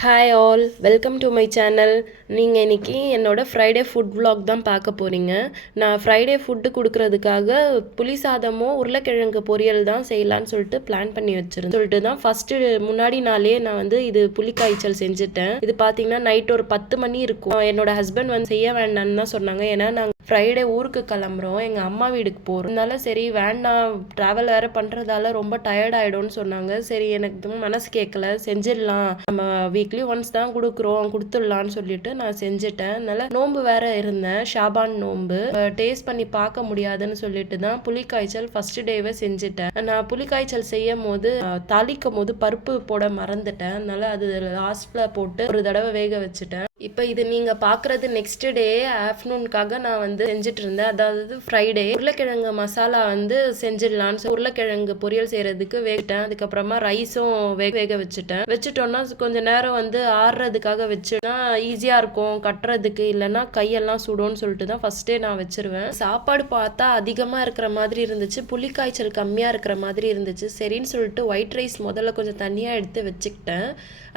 Hi all, welcome to my channel. நீங்கள் இன்றைக்கி என்னோடய ஃப்ரைடே ஃபுட் vlog தான் பார்க்க போகிறீங்க. நான் ஃப்ரைடே ஃபுட்டு கொடுக்குறதுக்காக புளி சாதமும் உருளைக்கிழங்கு பொரியல் தான் செய்யலான்னு சொல்லிட்டு பிளான் பண்ணி வச்சுருந்தேன். தான் ஃபஸ்ட்டு முன்னாடி நாளே நான் வந்து இது புளி காய்ச்சல் செஞ்சுட்டேன். இது பார்த்தீங்கன்னா நைட் ஒரு 10 மணி இருக்கும். என்னோடய ஹஸ்பண்ட் வந்து செய்ய வேண்டான்னு தான் சொன்னாங்க. ஏன்னா நாங்கள் ஃப்ரைடே ஊருக்கு கிளம்புறோம், எங்கள் அம்மா வீட்டுக்கு போகிறோம். அதனால சரி வேண்டாம், ட்ராவல் வேறு பண்ணுறதால ரொம்ப டயர்ட் ஆகிடும்னு சொன்னாங்க. சரி எனக்கு மனசு கேட்கல, செஞ்சிடலாம், நம்ம வீக்லி ஒன்ஸ் தான் கொடுத்துடலான்னு சொல்லிட்டு நான் செஞ்சுட்டேன். அதனால நோன்பு வேற இருந்தேன், ஷாபான் நோன்பு. டேஸ்ட் பண்ணி பார்க்க முடியாதுன்னு சொல்லிட்டு தான் புளிக்காய்ச்சல் ஃபர்ஸ்ட் டேவே செஞ்சுட்டேன். நான் புளிக்காய்ச்சல் செய்யும் போது தாளிக்கும் போது பருப்பு போட மறந்துட்டேன். அதனால அது லாஸ்ட்ல போட்டு ஒரு தடவை வேக வச்சுட்டேன். இப்போ இது நீங்கள் பார்க்குறது நெக்ஸ்ட் டே ஆஃப்டர்நூனுக்காக நான் வந்து செஞ்சுட்டு இருந்தேன். அதாவது ஃப்ரைடே உருளைக்கிழங்கு மசாலா வந்து செஞ்சிடலான்னு உருளைக்கிழங்கு பொரியல் செய்கிறதுக்கு வேகிட்டேன். அதுக்கப்புறமா ரைஸும் வேக வச்சுட்டோம்னா கொஞ்சம் நேரம் வந்து ஆறுறதுக்காக வச்சுனா ஈஸியாக இருக்கும் கட்டுறதுக்கு, இல்லைன்னா கையெல்லாம் சுடும்னு சொல்லிட்டு தான் ஃபஸ்ட்டே நான் வச்சுருவேன். சாப்பாடு பார்த்தா அதிகமாக இருக்கிற மாதிரி இருந்துச்சு, புளிக்காய்ச்சல் கம்மியாக இருக்கிற மாதிரி இருந்துச்சு. சரின்னு சொல்லிட்டு ஒயிட் ரைஸ் முதல்ல கொஞ்சம் தனியாக எடுத்து வச்சுக்கிட்டேன்.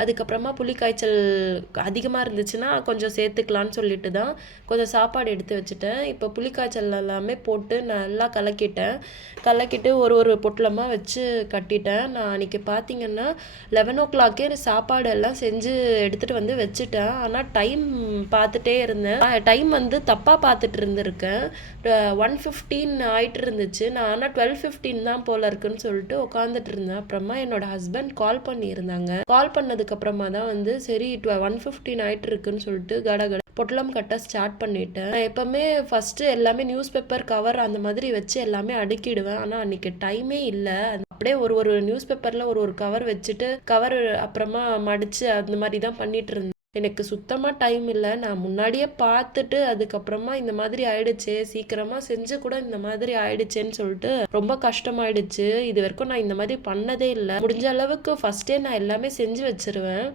அதுக்கப்புறமா புளிக்காய்ச்சல் அதிகமாக இருந்துச்சுன்னா கொஞ்சம் சேர்த்துக்கலான்னு சொல்லிட்டு தான் கொஞ்சம் சாப்பாடு எடுத்து வச்சுட்டேன். இப்போ புளிக்காய்ச்சல் எல்லாமே போட்டு நல்லா கலக்கிட்டு ஒரு பொட்டலமாக வச்சு கட்டிட்டேன். நான் அன்றைக்கி பார்த்தீங்கன்னா 11 o'clock சாப்பாடு எல்லாம் செஞ்சு எடுத்துகிட்டு வந்து வச்சுட்டேன். ஆனால் டைம் பார்த்துட்டே இருந்தேன். டைம் வந்து தப்பாக பார்த்துட்டு இருந்திருக்கேன். 1:15 ஆகிட்டு இருந்துச்சு. நான் ஆனால் 12:15 தான் போல இருக்குன்னு சொல்லிட்டு உட்காந்துட்டு இருந்தேன். அப்புறமா என்னோட ஹஸ்பண்ட் கால் பண்ணியிருந்தாங்க. கால் பண்ணதுக்கு அப்புறமா தான் வந்து சரி 1:15 ஆகிட்டு இருக்குன்னு சொல்லிட்டு கட பொட்டலம் கட்ட ஸ்டார்ட் பண்ணிட்டேன். எப்பவுமே ஃபர்ஸ்ட் எல்லாமே நியூஸ் பேப்பர் கவர் அந்த மாதிரி வச்சு எல்லாமே அடுக்கிடுவேன். ஆனால் அன்னைக்கு டைமே இல்லை. அப்படியே ஒரு நியூஸ் பேப்பர்ல ஒரு கவர் வச்சுட்டு கவர் அப்புறமா மடிச்சு அந்த மாதிரி தான் பண்ணிட்டு இருந்தேன். எனக்கு சுத்தமாக டைம் இல்லை. நான் முன்னாடியே பார்த்துட்டு அதுக்கப்புறமா இந்த மாதிரி ஆயிடுச்சு, சீக்கிரமாக செஞ்சு கூட இந்த மாதிரி ஆயிடுச்சேன்னு சொல்லிட்டு ரொம்ப கஷ்டமாயிடுச்சு. இது வரைக்கும் நான் இந்த மாதிரி பண்ணதே இல்லை. முடிஞ்ச அளவுக்கு ஃபஸ்ட்டே நான் எல்லாமே செஞ்சு வச்சிருவேன்.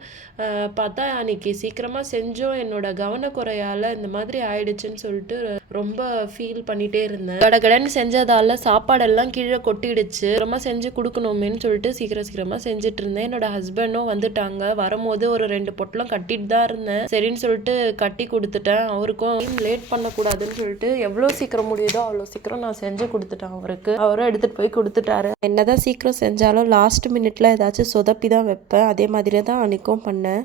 பார்த்தா அன்னைக்கு சீக்கிரமாக செஞ்சோம், என்னோட கவனக்குறையால் இந்த மாதிரி ஆயிடுச்சுன்னு சொல்லிட்டு ரொம்ப ஃபீல் பண்ணிகிட்டே இருந்தேன். கடகடன்னு செஞ்சதால சாப்பாடெல்லாம் கீழே கொட்டிடுச்சு. அப்புறமா செஞ்சு கொடுக்கணுமேன்னு சொல்லிட்டு சீக்கிரமாக செஞ்சுட்டு இருந்தேன். என்னோட ஹஸ்பண்டும் வந்துட்டாங்க. வரும்போது ஒரு 2 பொட்டலம் கட்டிட்டு தான் இருந்தேன். சரின்னு சொல்லிட்டு கட்டி கொடுத்துட்டேன். அவருக்கும் லேட் பண்ணக்கூடாதுன்னு சொல்லிட்டு எவ்வளோ சீக்கிரம் முடியுதோ அவ்வளோ சீக்கிரம் நான் செஞ்சு கொடுத்துட்டேன். அவரும் எடுத்துகிட்டு போய் கொடுத்துட்டாரு. என்னதான் சீக்கிரம் செஞ்சாலும் லாஸ்ட் மினிட்ல ஏதாச்சும் சொதப்பி தான் வைப்பேன். அதே மாதிரியே தான் அன்னைக்கும் பண்ணேன்.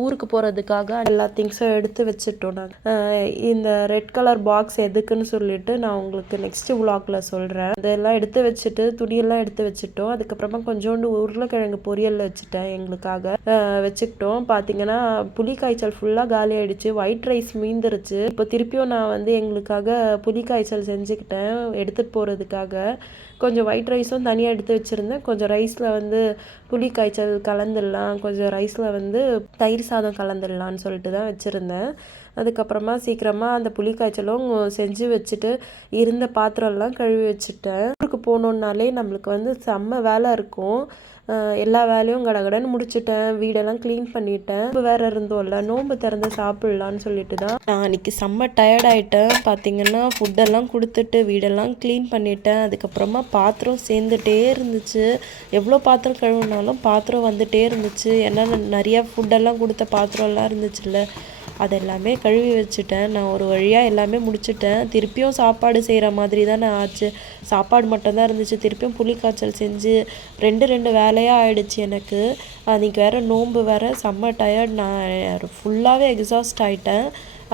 ஊருக்கு போகிறதுக்காக எல்லா திங்ஸும் எடுத்து வச்சுட்டோம். நான் இந்த ரெட் கலர் பாக்ஸ் எதுக்குன்னு சொல்லிட்டு நான் உங்களுக்கு நெக்ஸ்ட் vlogல சொல்கிறேன். அதெல்லாம் எடுத்து வச்சுட்டு துணியெல்லாம் எடுத்து வச்சுட்டோம். அதுக்கப்புறமா கொஞ்சோண்டு உருளைக்கிழங்கு பொரியல் வச்சுட்டேன், எங்களுக்காக வச்சுக்கிட்டோம். பார்த்தீங்கன்னா புளிக்காய்ச்சல் ஃபுல்லாக காலி ஆயிடுச்சு, ஒயிட் ரைஸ் மீந்துருச்சு. இப்போ திருப்பியும் நான் வந்து எங்களுக்காக புளிக்காய்ச்சல் செஞ்சுக்கிட்டேன் எடுத்துகிட்டு போகிறதுக்காக. கொஞ்சம் ஒயிட் ரைஸும் தனியாக எடுத்து வச்சுருந்தேன். கொஞ்சம் ரைஸில் வந்து புளி காய்ச்சல் கலந்துடலாம், கொஞ்சம் ரைஸில் வந்து தயிர் சாதம் கலந்துடலான்னு சொல்லிட்டு தான் வச்சுருந்தேன். அதுக்கப்புறமா சீக்கிரமாக அந்த புளி காய்ச்சலும் செஞ்சு வச்சுட்டு இருந்த பாத்திரம்லாம் கழுவி வச்சுட்டேன். ஊருக்கு போனோன்னாலே நம்மளுக்கு வந்து செம்ம வேலை இருக்கும். எல்லா வேலையும் கடகடன்னு முடிச்சுட்டேன். வீடெல்லாம் க்ளீன் பண்ணிட்டேன். இப்போ வேறு இருந்தோம்ல, நோன்பு திறந்து சாப்பிட்லான்னு சொல்லிட்டு தான் நான் அன்றைக்கி செம்ம டயர்ட் ஆகிட்டேன். பார்த்தீங்கன்னா ஃபுட்டெல்லாம் கொடுத்துட்டு வீடெல்லாம் க்ளீன் பண்ணிட்டேன். அதுக்கப்புறமா பாத்திரம் சேர்ந்துட்டே இருந்துச்சு. எவ்வளோ பாத்திரம் கழுவினாலும் பாத்திரம் வந்துட்டே இருந்துச்சு. ஏன்னா நிறையா ஃபுட்டெல்லாம் கொடுத்த பாத்திரம்லாம் இருந்துச்சுல்ல, அதெல்லாமே கழுவி வச்சுட்டேன். நான் ஒரு வழியாக எல்லாமே முடிச்சுட்டேன். திருப்பியும் சாப்பாடு செய்கிற மாதிரி தான் நான் ஆச்சு. சாப்பாடு மட்டும்தான் இருந்துச்சு. திருப்பியும் புளிக்காய்ச்சல் செஞ்சு ரெண்டு வேலையாக ஆயிடுச்சு எனக்கு. அன்றைக்கி வேறு நோன்பு வேறு, செம்ம டயர்ட். நான் ஃபுல்லாகவே எக்ஸாஸ்ட் ஆகிட்டேன்.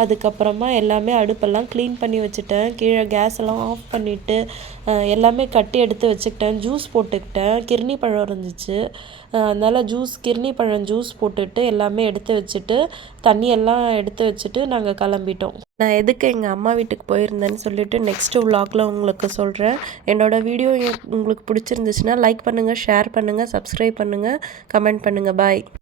அதுக்கப்புறமா எல்லாமே அடுப்பெல்லாம் க்ளீன் பண்ணி வச்சுட்டேன். கீழே கேஸ் எல்லாம் ஆஃப் பண்ணிவிட்டு எல்லாமே கட்டி எடுத்து வச்சுக்கிட்டேன். ஜூஸ் போட்டுக்கிட்டேன். கிர்னி பழம் இருந்துச்சு, அதனால் கிர்னி பழம் ஜூஸ் போட்டுட்டு எல்லாமே எடுத்து வச்சுட்டு தண்ணியெல்லாம் எடுத்து வச்சுட்டு நாங்கள் கிளம்பிட்டோம். நான் எதுக்கு எங்கள் அம்மா வீட்டுக்கு போயிருந்தேன்னு சொல்லிட்டு நெக்ஸ்ட் vlogல உங்களுக்கு சொல்கிறேன். என்னோடய வீடியோ உங்களுக்கு பிடிச்சிருந்துச்சுன்னா லைக் பண்ணுங்கள், ஷேர் பண்ணுங்கள், சப்ஸ்கிரைப் பண்ணுங்கள், கமெண்ட் பண்ணுங்கள். பாய்.